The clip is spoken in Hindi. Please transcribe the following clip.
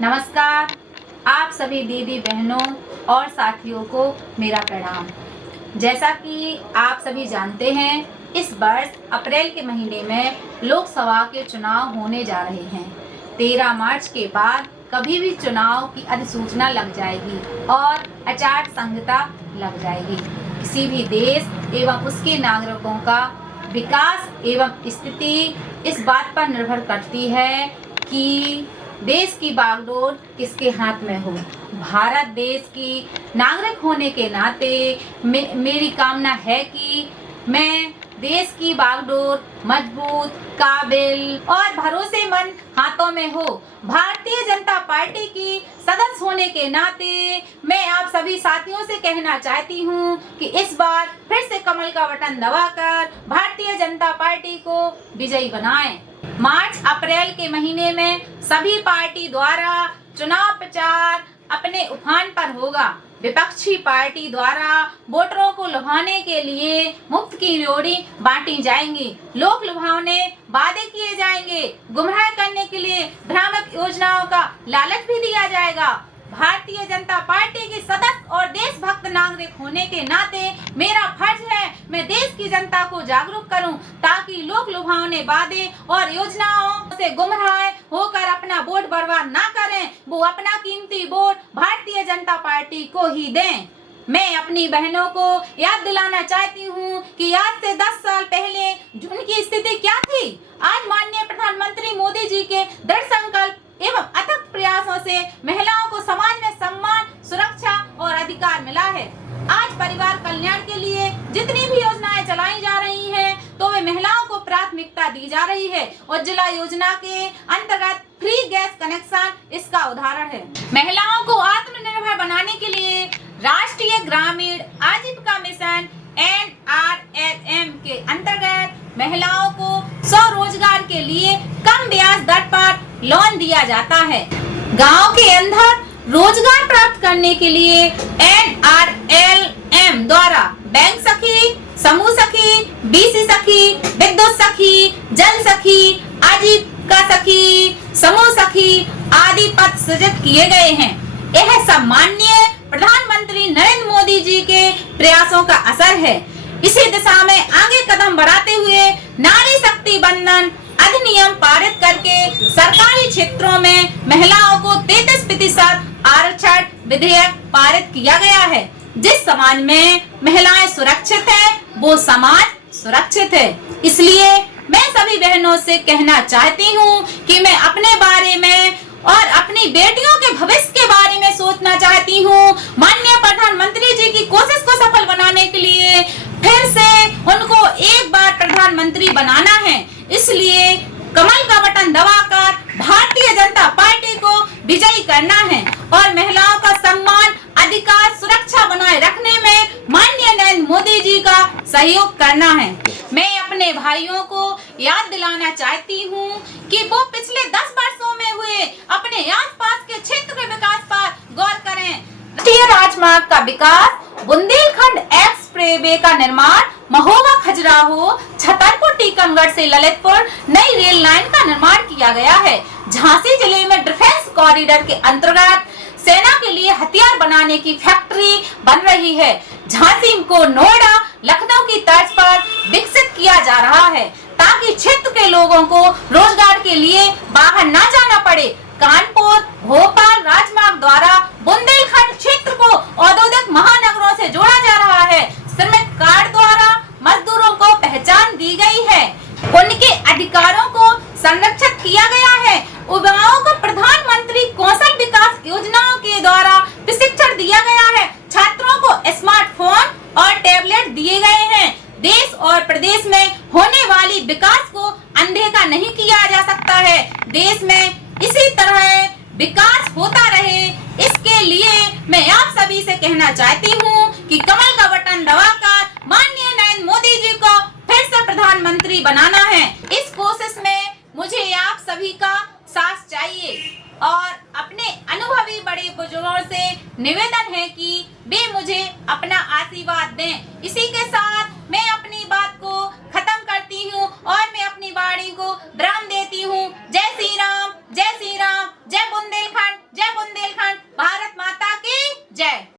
नमस्कार। आप सभी दीदी बहनों और साथियों को मेरा प्रणाम। जैसा कि आप सभी जानते हैं, इस वर्ष अप्रैल के महीने में लोकसभा के चुनाव होने जा रहे हैं। 13 मार्च के बाद कभी भी चुनाव की अधिसूचना लग जाएगी और आचार संहिता लग जाएगी। किसी भी देश एवं उसके नागरिकों का विकास एवं स्थिति इस बात पर निर्भर करती है कि देश की बागडोर किसके हाथ में हो। भारत देश की नागरिक होने के नाते मेरी कामना है कि मैं देश की बागडोर मजबूत, काबिल और भरोसेमंद हाथों में हो। भारतीय जनता पार्टी की सदस्य होने के नाते मैं आप सभी साथियों से कहना चाहती हूं कि इस बार फिर से कमल का बटन दबाकर भारतीय जनता पार्टी को विजयी बनाएं। मार्च अप्रैल के महीने में सभी पार्टी द्वारा चुनाव प्रचार अपने उफान पर होगा। विपक्षी पार्टी द्वारा वोटरों को लुभाने के लिए मुफ्त की रोटी बांटी जाएंगी, लोक लुभावने वादे किए जाएंगे, गुमराह करने के लिए भ्रामक योजनाओं का लालच भी दिया जाएगा। भारतीय जनता पार्टी की सदस्य और देशभक्त नागरिक होने के नाते मेरा फर्ज है मैं देश की जनता को जागरूक करूं ताकि लोक लुभावने वादे और योजनाओं से गुमराह होकर अपना वोट बर्बाद ना करें। वो अपना कीमती वोट भारतीय जनता पार्टी को ही दें। मैं अपनी बहनों को याद दिलाना चाहती हूँ कि आज से 10 साल पहले उनकी स्थिति क्या थी। आज माननीय प्रधानमंत्री मोदी जी के दृढ़ संकल्प एवं अथक प्रयासों से महिलाओं को समाज में सम्मान, सुरक्षा और अधिकार मिला है। आज परिवार कल्याण के लिए जितनी भी योजनाएं चलाई जा रही हैं, तो वे महिलाओं को प्राथमिकता दी जा रही है। उज्ज्वला योजना के अंतर्गत फ्री गैस कनेक्शन इसका उदाहरण है। महिलाओं को आत्मनिर्भर बनाने के लिए राष्ट्रीय ग्रामीण आजीविका मिशन NRLM के अंतर्गत महिलाओं को स्वरोजगार के लिए कम ब्याज दर पर लोन दिया जाता है। गांव के अंदर रोजगार प्राप्त करने के लिए NRLM द्वारा बैंक सखी, समूह सखी, BC सखी, विद्युत सखी, जल सखी, आजीविका सखी, समूह सखी आदि पद सृजित किए गए हैं। यह सब माननीय प्रधानमंत्री नरेंद्र मोदी जी के प्रयासों का असर है। इसी दिशा में आगे कदम बढ़ाते हुए नारी शक्ति बंधन अधिनियम पारित करके सरकारी क्षेत्रों में महिलाओं को 33% आरक्षण विधेयक पारित किया गया है। जिस समाज में महिलाएं सुरक्षित है वो समाज सुरक्षित है। इसलिए मैं सभी बहनों से कहना चाहती हूँ कि मैं अपने बारे में और अपनी बेटियों के भविष्य के बारे में सोचना चाहती हूँ। माननीय प्रधानमंत्री जी की कोशिश को सफल बनाने के लिए फिर से उनको एक बार प्रधानमंत्री बनाना है। इसलिए कमल का बटन दबाकर भारतीय जनता पार्टी को विजयी करना है और महिलाओं का सम्मान, अधिकार, सुरक्षा बनाए रखने में माननीय नरेंद्र मोदी जी का सहयोग करना है। मैं अपने भाइयों को याद दिलाना चाहती हूँ कि वो पिछले 10 वर्षों में हुए अपने आसपास के क्षेत्र के विकास पर गौर करें। राष्ट्रीय राजमार्ग का विकास, बुंदेलखंड एक्सप्रेसवे का निर्माण, महोबा खजुराहो, छतरपुर टीकमगढ़ से ललितपुर नई रेल लाइन का निर्माण किया गया है। झांसी जिले में डिफेंस कॉरिडोर के अंतर्गत सेना के लिए हथियार बनाने की फैक्ट्री बन रही है। झांसी को नोएडा, लखनऊ की तर्ज पर विकसित किया जा रहा है ताकि क्षेत्र के लोगों को रोजगार के लिए बाहर न जाना पड़े। कानपुर भोपाल राजमार्ग द्वारा बुंदेलखंड क्षेत्र को औद्योगिक महानगरों से जोड़ा जा रहा है। श्रमिक कार्ड द्वारा मजदूरों को पहचान दी गई है, उनके अधिकारों को संरक्षित किया गया है। युवाओं को प्रधानमंत्री कौशल विकास योजनाओं के द्वारा प्रशिक्षण दिया गया है। छात्रों को स्मार्टफोन और टैबलेट दिए गए हैं। देश और प्रदेश में होने वाली विकास को अनदेखा नहीं किया जा सकता है। देश में इसी तरह विकास होता रहे, इसके लिए मैं आप सभी से कहना चाहती हूँ कि कमल का बटन दबाकर माननीय नरेंद्र मोदी जी को फिर से प्रधानमंत्री बनाना है। इस कोशिश में मुझे आप सभी का साथ चाहिए और अपने अनुभवी बड़े बुजुर्गों से निवेदन है कि वे मुझे अपना आशीर्वाद दें। इसी के साथ